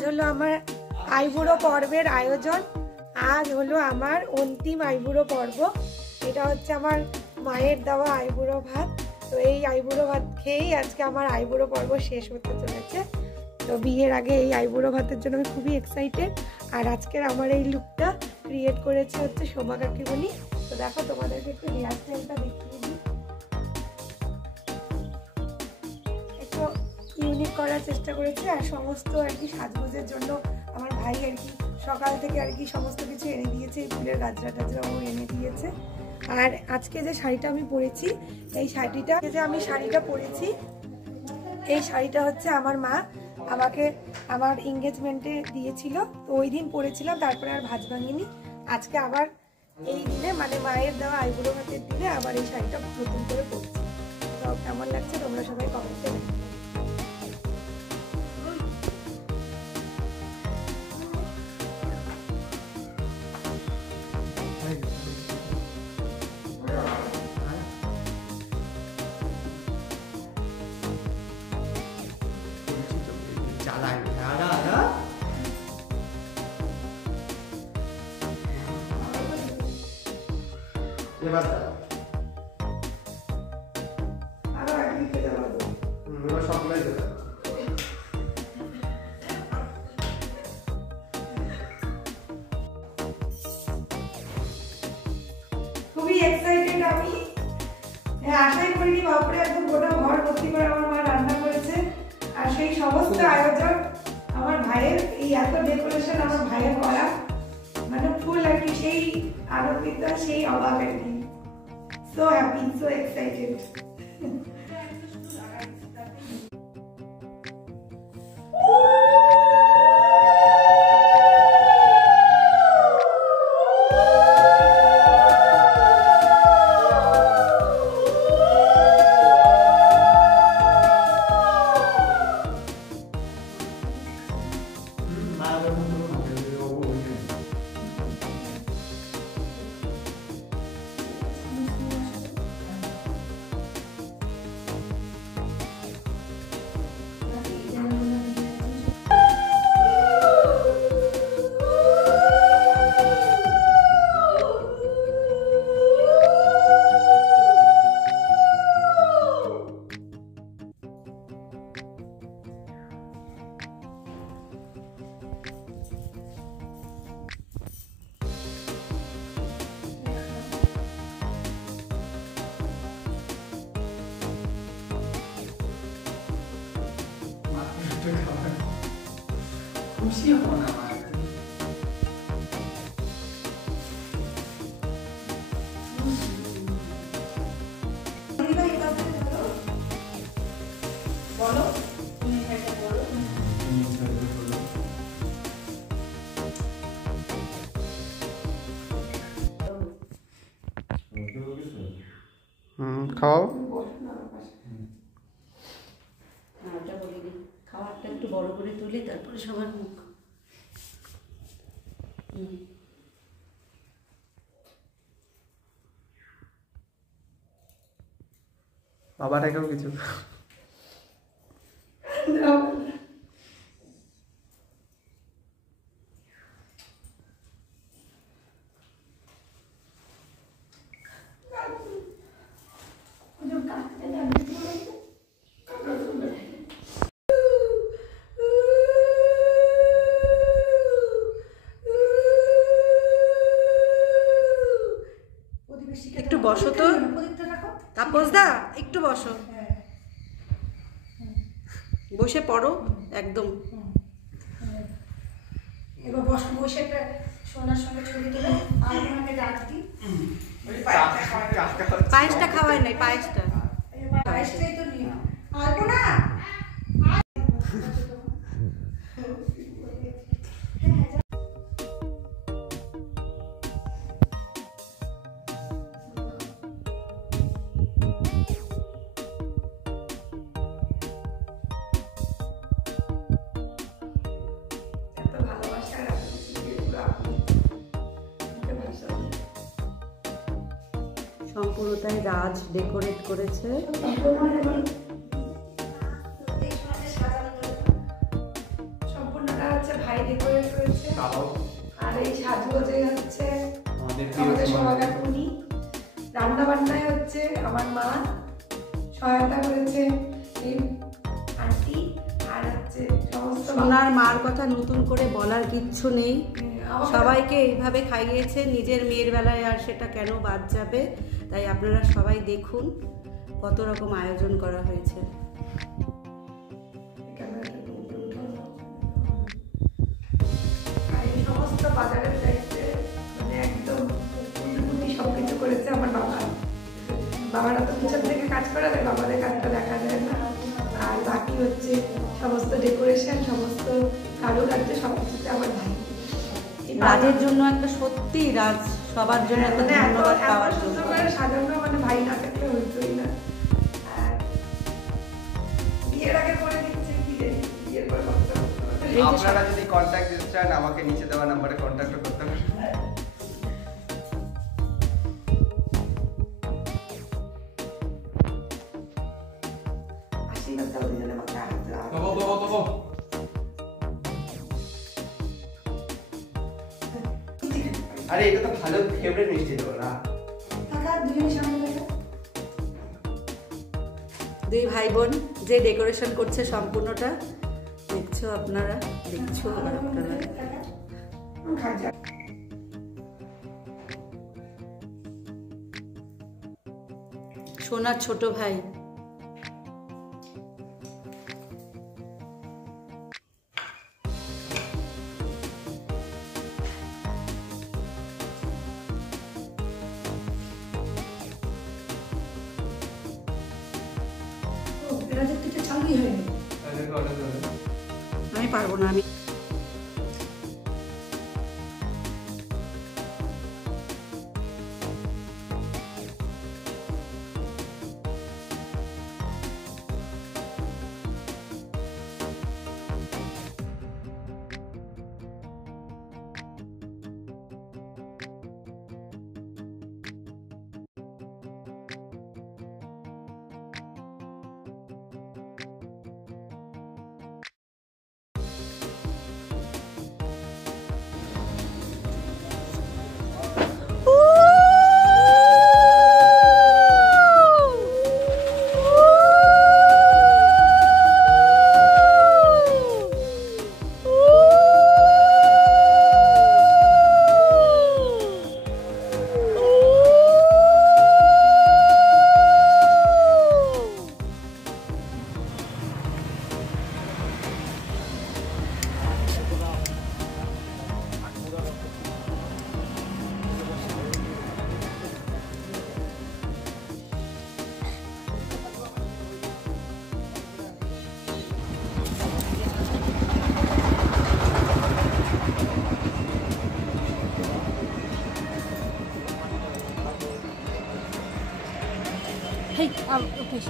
আজ হলো আমার আইবুড়ো পর্বের আয়োজন। আজ হলো আমার অন্তিম আইবুড়ো পর্ব। এটা হচ্ছে আমার মায়ের দেওয়া আইবুড়ো ভাত। তো এই আইবুড়ো ভাত খেয়েই আজকে আমার আইবুড়ো পর্ব শেষ হতে চলেছে। তো বিয়ের আগে এই আইবুড়ো ভাতের জন্য আমি খুবই এক্সাইটেড। আর আজকের আমার এই লুকটা ক্রিয়েট করেছে হচ্ছে শোভা কাকিমণি। তো দেখো তোমাদেরকে একটু হেয়ার স্টাইলটা দেখিয়ে দিই। একটু ইউনিক করার চেষ্টা করেছি। আর সমস্ত আর কি সাজগোজের জন্য আমার ভাই আর কি সকাল থেকে আর কি সমস্ত কিছু এনে দিয়েছে। এই ফুলের গাজরা টাজরা ও এনে দিয়েছে। আর আজকে যে শাড়িটা আমি পরেছি, এই শাড়িটা পরেছি, এই শাড়িটা হচ্ছে আমার মা আমাকে আমার এঙ্গেজমেন্টে দিয়েছিল। তো ওই দিন পরেছিলাম, তারপরে আর ভাঁজ ভাঙিনি। আজকে আবার এই দিনে মানে মায়ের দেওয়া আইবুড়ো ভাতের দিনে আবার এই শাড়িটা নতুন করে পরছি। তো কেমন লাগছে তোমরা সবাই কমেন্টে জানাও। খুবই এক্সাইটেড আমি। আশাই করিনি বাপরে একদম গোটা ঘর ভর্তি করে আমার মা রান্না করেছে। আর সেই সমস্ত আয়োজন আমার ভাইয়ের, এই এত ডেকোরেশন আমার ভাইয়ের করা, মানে ফুল আর কি সেই আনন্দিত, সেই অবাক আর কি। So happy, so excited. খুশি হও না বলো তুমি এটা বলো। খাও। খাবারটা একটু বড় করে তুলে তারপরে সবার মুখ। আবার একাও কিছু একটু বসো তো তাপস দা, একটু বসো, বসে পড়ো একদম। এবার বসে একটা সোনার সঙ্গে ছবি তুলে আর ওনাকে ডাক দিই। পায়েসটা খাওয়াই নাই, পায়েসটাই তো নিও আলবো না। সম্পূর্ণটাই রাজ ডেকোরেট করেছে। সম্পূর্ণটা হচ্ছে চালাও। আর এই সাজগোজে হচ্ছে আমাদের আমাদের সহকাকুনি, রান্না বান্নায় হচ্ছে আমার মা, সহায়তা করেছে এই আন্টি, আর হচ্ছে সমস্ত সোনার মার কথা নতুন করে বলার কিচ্ছু নেই। আমাকে- সবাইকে এইভাবে খাইয়েছে, নিজের মেয়ের বেলায় আর সেটা কেন বাদ যাবে? তাই আপনারা সবাই দেখুন কত রকম আয়োজন করা হয়েছে। আর এই সমস্ত বাজারের দায়িত্বে মানে একদম কুটি সবকিছু করেছে আমার বাবা। বাবারা তো পিছন থেকে কাজ করে দেয়, বাবাদের কাজটা দেখা যায় না। আর বাকি হচ্ছে সমস্ত ডেকোরেশন, সমস্ত কারুকার্য সবকিছুতে আমার ভাই। এই রাজের জন্য একটা সত্যি রাজ সবার জন্য একটা মানে এত ধন্যবাদ এত পাওয়ার জন্য। সুন্দর করে সাজানো, মানে ভাই না থাকলে হইতোই না। আর বিয়ের আগে করে দিচ্ছে, বিয়ের পরে করতে হবে। এই যে আপনারা যদি কন্ট্যাক্ট দিতে চান আমাকে নিচে দেওয়া নাম্বারে কন্ট্যাক্ট করতে পারেন। আশীর্বাদ দাও দুজনে আমাকে হাত দাও। আরে এটা তো ভালো ফেভারিট মিষ্টি দেবো না। কাকা দুজনের সামনে দেখা। দুই ভাই বোন যে ডেকোরেশন করছে সম্পূর্ণটা দেখছো আপনারা, দেখছো আর আপনারা। সোনার ছোট ভাই চালুই হয়নি। আমি পারবো না, আমি উঠিস